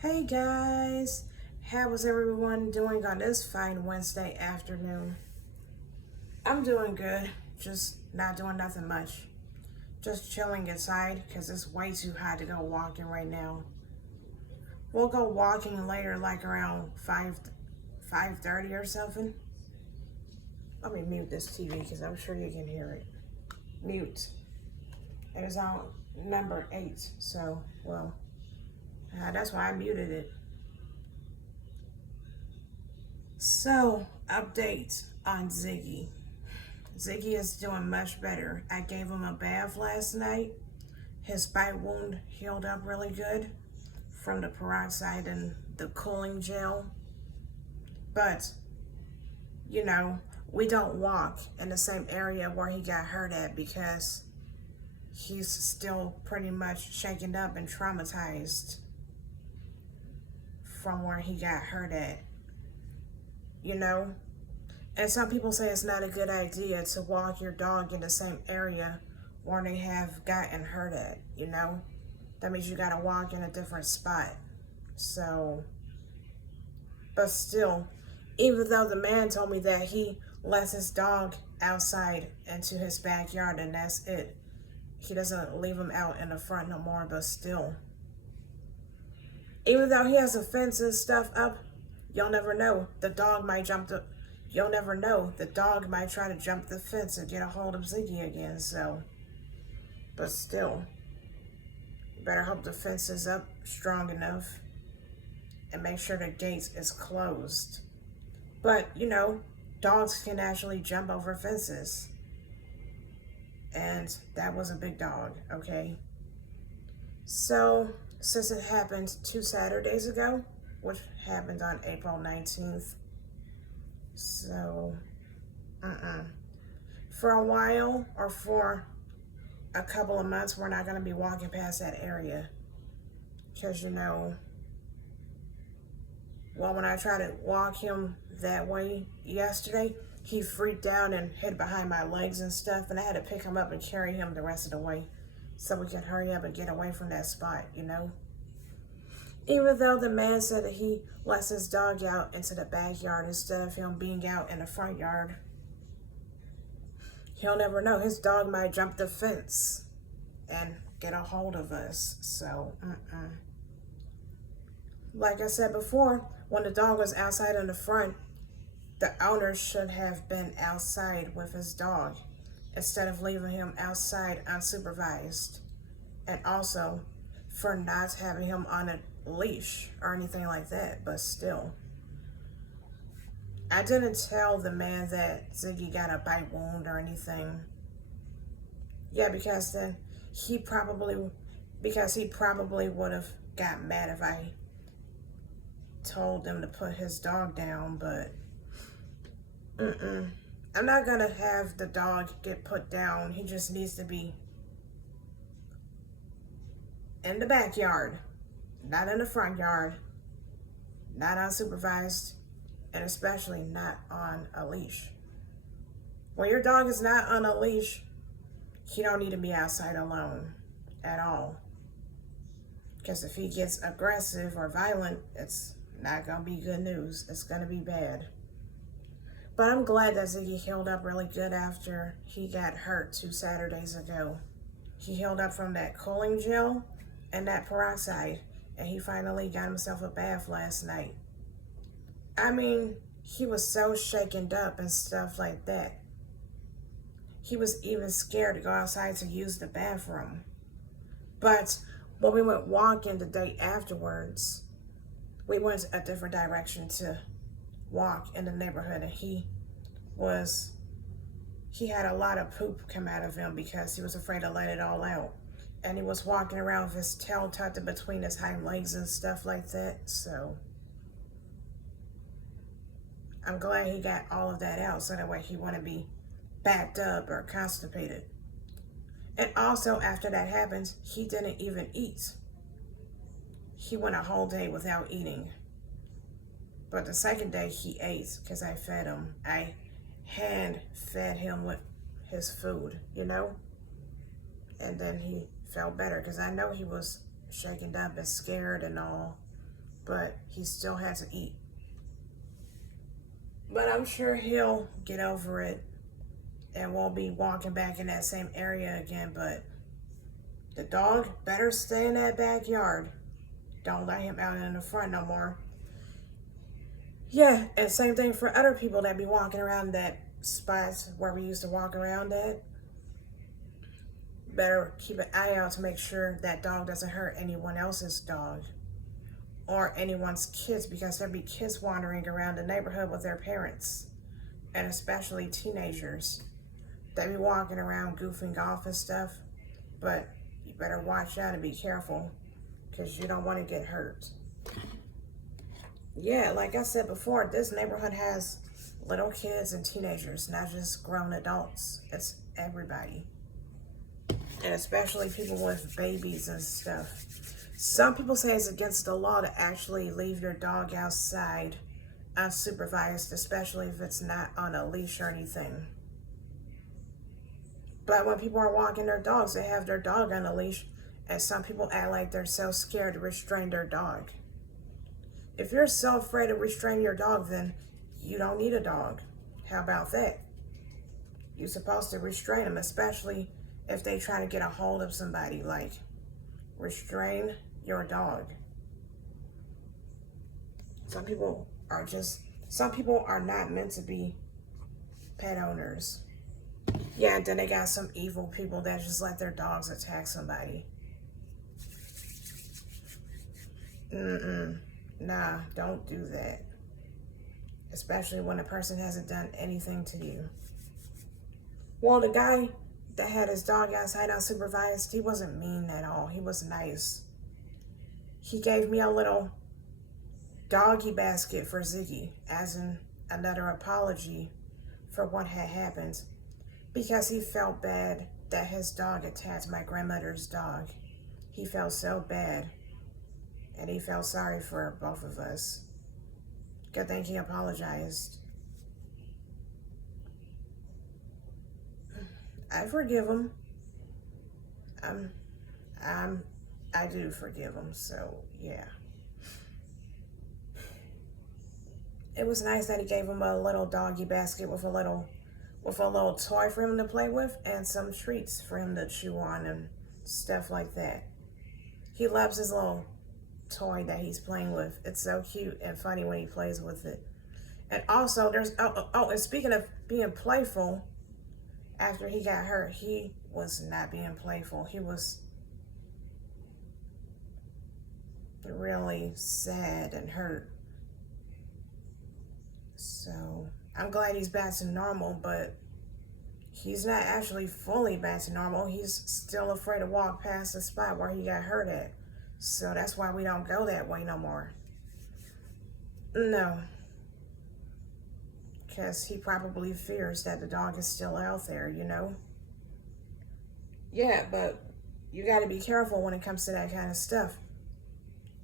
Hey guys, how was everyone doing on this fine Wednesday afternoon? I'm doing good, just not doing nothing much. Just chilling inside because it's way too hot to go walking right now. We'll go walking later, like around 5:30 or something. Let me mute this TV because I'm sure you can hear it. Mute. It is on number 8, so that's why I muted it. So, update on Ziggy. Ziggy is doing much better. I gave him a bath last night. His bite wound healed up really good from the peroxide and the cooling gel. But, you know, we don't walk in the same area where he got hurt at because he's still pretty much shaken up and traumatized from where he got hurt at, you know? And some people say it's not a good idea to walk your dog in the same area where they have gotten hurt at, you know? That means you gotta walk in a different spot. So, but still, even though the man told me that he lets his dog outside into his backyard and that's it, he doesn't leave him out in the front no more, but still. Even though he has a fence and stuff up, you'll never know. You'll never know. The dog might try to jump the fence and get a hold of Ziggy again, so. But still, you better hope the fence is up strong enough and make sure the gate is closed. But, you know, dogs can actually jump over fences. And that was a big dog, okay? So, since it happened 2 Saturdays ago, which happened on April 19th, so, for a while or for a couple of months, we're not going to be walking past that area. Because, you know, well, when I tried to walk him that way yesterday, he freaked out and hid behind my legs and stuff, and I had to pick him up and carry him the rest of the way so we could hurry up and get away from that spot, you know? Even though the man said that he lets his dog out into the backyard instead of him being out in the front yard, he'll never know. His dog might jump the fence and get a hold of us. So, like I said before, when the dog was outside in the front, the owner should have been outside with his dog instead of leaving him outside unsupervised. And also for not having him on a leash or anything like that, but still. I didn't tell the man that Ziggy got a bite wound or anything. Yeah, because he probably would have got mad if I told them to put his dog down, but I'm not gonna have the dog get put down. He just needs to be in the backyard, not in the front yard, not unsupervised, and especially not on a leash. When your dog is not on a leash, he don't need to be outside alone at all. Because if he gets aggressive or violent, it's not gonna be good news. It's gonna be bad. But I'm glad that Ziggy healed up really good after he got hurt 2 Saturdays ago. He healed up from that cooling gel and that peroxide, and he finally got himself a bath last night. I mean, he was so shaken up and stuff like that. He was even scared to go outside to use the bathroom. But when we went walking the day afterwards, we went a different direction to walk in the neighborhood, and he had a lot of poop come out of him because he was afraid to let it all out. And he was walking around with his tail tucked in between his hind legs and stuff like that. So I'm glad he got all of that out so that way he wouldn't be backed up or constipated. And also after that happened, he didn't even eat. He went a whole day without eating. But the second day he ate because I fed him. I hand fed him with his food, you know? And then he felt better because I know he was shaken up and scared and all. but he still had to eat. But I'm sure he'll get over it and won't be walking back in that same area again. But the dog better stay in that backyard. Don't let him out in the front no more. Yeah, and same thing for other people that be walking around that spots where we used to walk around at. Better keep an eye out to make sure that dog doesn't hurt anyone else's dog or anyone's kids, because there'll be kids wandering around the neighborhood with their parents, and especially teenagers. They be walking around goofing off and stuff, but you better watch out and be careful because you don't want to get hurt. Yeah, like I said before, this neighborhood has little kids and teenagers, not just grown adults. It's everybody. And especially people with babies and stuff. Some people say it's against the law to actually leave your dog outside unsupervised, especially if it's not on a leash or anything. But when people are walking their dogs, they have their dog on a leash, and some people act like they're so scared to restrain their dog. If you're so afraid to restrain your dog, then you don't need a dog. How about that? You're supposed to restrain them, especially if they try to get a hold of somebody. Like, restrain your dog. Some people are not meant to be pet owners. Yeah, and then they got some evil people that just let their dogs attack somebody. Nah, don't do that. Especially when a person hasn't done anything to you. Well, the guy that had his dog outside unsupervised, he wasn't mean at all. He was nice. He gave me a little doggy basket for Ziggy, as in another apology for what had happened, because he felt bad that his dog attacked my grandmother's dog. He felt so bad, and he felt sorry for both of us. Good thing he apologized. I forgive him. I do forgive him, so yeah. It was nice that he gave him a little doggy basket with a little toy for him to play with and some treats for him to chew on and stuff like that. He loves his little toy that he's playing with. It's so cute and funny when he plays with it. And also there's and speaking of being playful, after he got hurt, he was not being playful. He was really sad and hurt. So I'm glad he's back to normal, but he's not actually fully back to normal. He's still afraid to walk past the spot where he got hurt at. So that's why we don't go that way no more. No. Because he probably fears that the dog is still out there, you know? Yeah, but you got to be careful when it comes to that kind of stuff.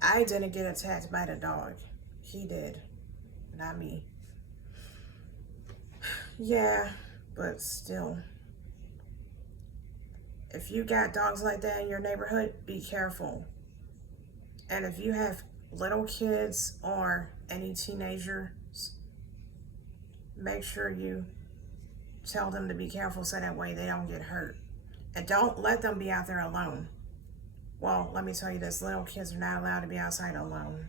I didn't get attacked by the dog. He did, not me. Yeah, but still. If you got dogs like that in your neighborhood, be careful. And if you have little kids or any teenagers, make sure you tell them to be careful so that way they don't get hurt. And don't let them be out there alone. Well, let me tell you this, little kids are not allowed to be outside alone.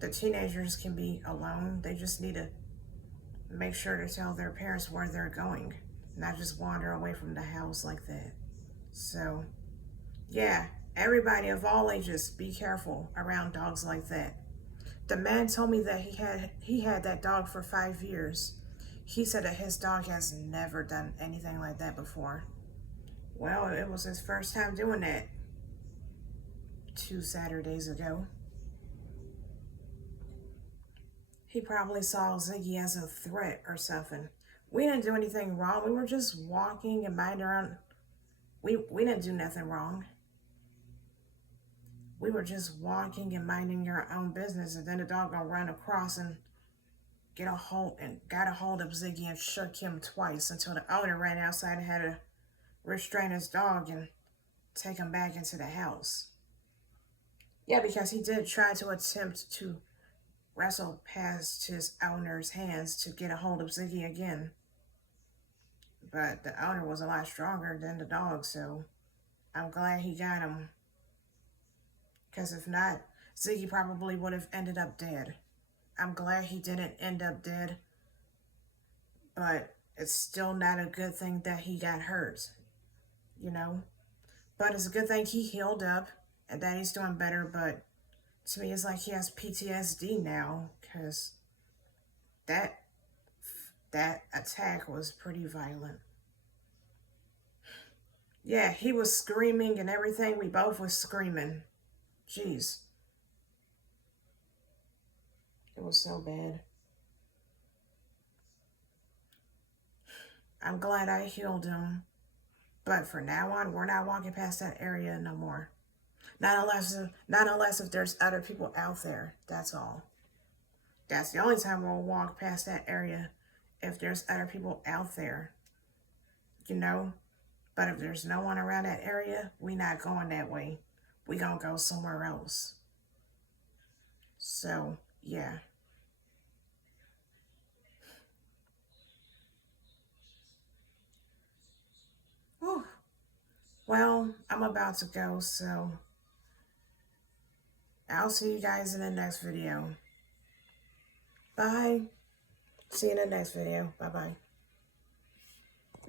The teenagers can be alone. They just need to make sure to tell their parents where they're going, not just wander away from the house like that. So, yeah, everybody of all ages, be careful around dogs like that. The man told me that he had that dog for 5 years. He said that his dog has never done anything like that before. Well, it was his first time doing that 2 Saturdays ago. He probably saw Ziggy as a threat or something. We didn't do anything wrong. We were just walking and minding our own. We didn't do nothing wrong. We were just walking and minding our own business, and then the dog gonna run across and got a hold of Ziggy and shook him twice until the owner ran outside and had to restrain his dog and take him back into the house. Yeah, because he did try to attempt to wrestle past his owner's hands to get a hold of Ziggy again. But the owner was a lot stronger than the dog, so I'm glad he got him. Because if not, Ziggy probably would have ended up dead. I'm glad he didn't end up dead, but it's still not a good thing that he got hurt, you know? But it's a good thing he healed up and that he's doing better, but to me, it's like he has PTSD now, because that that attack was pretty violent. Yeah, he was screaming and everything. We both was screaming. Jeez, it was so bad. I'm glad I healed him, but for now on, we're not walking past that area no more. Not unless if there's other people out there. That's all. That's the only time we'll walk past that area, if there's other people out there, you know. But if there's no one around that area, we not going that way. We gonna go somewhere else. So yeah. Whew. Well, I'm about to go, so I'll see you guys in the next video. Bye. See you in the next video. Bye bye.